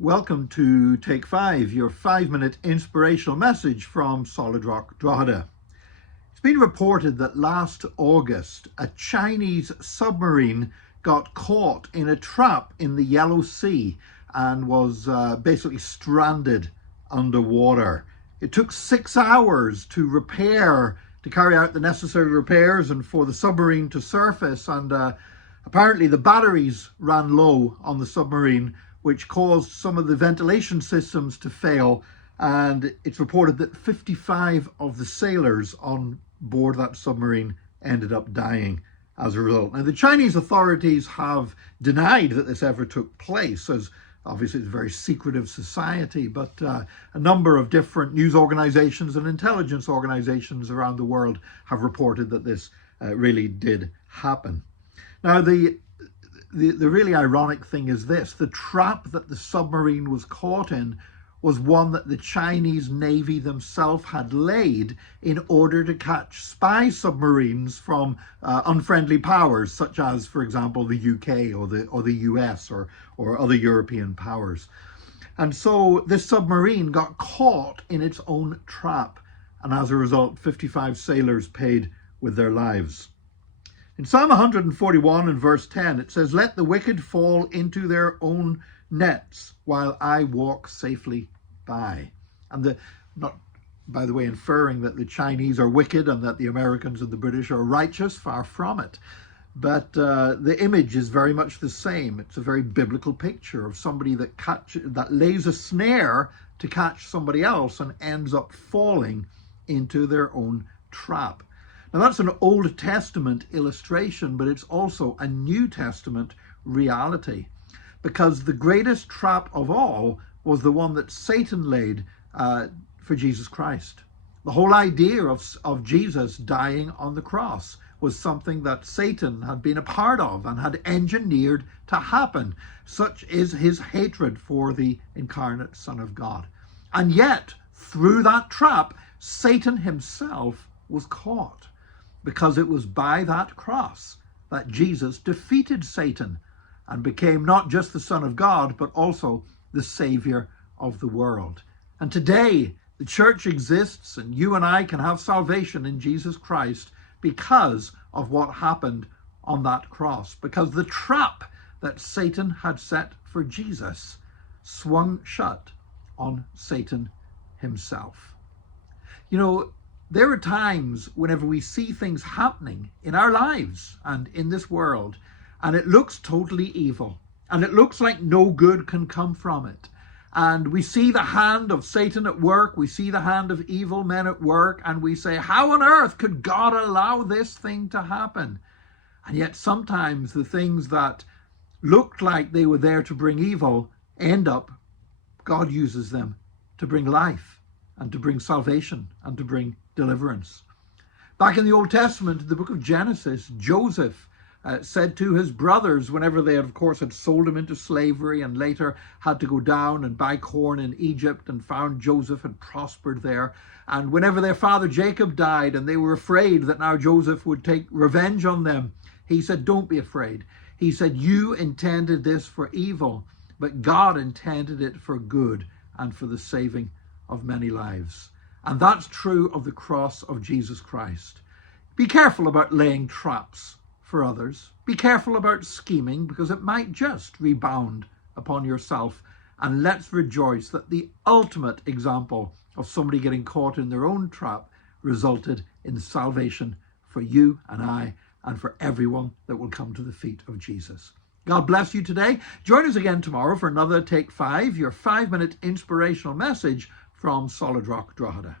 Welcome to Take 5, your 5-minute inspirational message from Solid Rock, Drogheda. It's been reported that last August, a Chinese submarine got caught in a trap in the Yellow Sea and was basically stranded underwater. It took 6 hours to carry out the necessary repairs and for the submarine to surface, and apparently the batteries ran low on the submarine, which caused some of the ventilation systems to fail, and it's reported that 55 of the sailors on board that submarine ended up dying as a result. Now, the Chinese authorities have denied that this ever took place, as obviously it's a very secretive society, but a number of different news organizations and intelligence organizations around the world have reported that this really did happen. Now, the really ironic thing is this: the trap that the submarine was caught in was one that the Chinese Navy themselves had laid in order to catch spy submarines from unfriendly powers, such as, for example, the UK or the US or other European powers. And so this submarine got caught in its own trap, and as a result, 55 sailors paid with their lives. In Psalm 141 and verse 10, it says, "Let the wicked fall into their own nets while I walk safely by." And not, by the way, inferring that the Chinese are wicked and that the Americans and the British are righteous, far from it. But the image is very much the same. It's a very biblical picture of somebody that lays a snare to catch somebody else and ends up falling into their own trap. Now, that's an Old Testament illustration, but it's also a New Testament reality, because the greatest trap of all was the one that Satan laid for Jesus Christ. The whole idea of Jesus dying on the cross was something that Satan had been a part of and had engineered to happen. Such is his hatred for the incarnate Son of God. And yet, through that trap, Satan himself was caught, because it was by that cross that Jesus defeated Satan and became not just the Son of God, but also the Savior of the world. And today, the church exists, and you and I can have salvation in Jesus Christ because of what happened on that cross, because the trap that Satan had set for Jesus swung shut on Satan himself. You know, there are times whenever we see things happening in our lives and in this world, and it looks totally evil, and it looks like no good can come from it. And we see the hand of Satan at work, we see the hand of evil men at work, and we say, how on earth could God allow this thing to happen? And yet sometimes the things that looked like they were there to bring evil God uses them to bring life and to bring salvation and to bring deliverance. Back in the Old Testament, the book of Genesis, Joseph said to his brothers, whenever they had sold him into slavery and later had to go down and buy corn in Egypt and found Joseph had prospered there, and whenever their father Jacob died and they were afraid that now Joseph would take revenge on them, he said, "Don't be afraid." He said, "You intended this for evil, but God intended it for good and for the saving of many lives." And that's true of the cross of Jesus Christ. Be careful about laying traps for others. Be careful about scheming, because it might just rebound upon yourself. And let's rejoice that the ultimate example of somebody getting caught in their own trap resulted in salvation for you and I and for everyone that will come to the feet of Jesus. God bless you today. Join us again tomorrow for another Take 5, your 5-minute inspirational message from Solid Rock, Drogheda.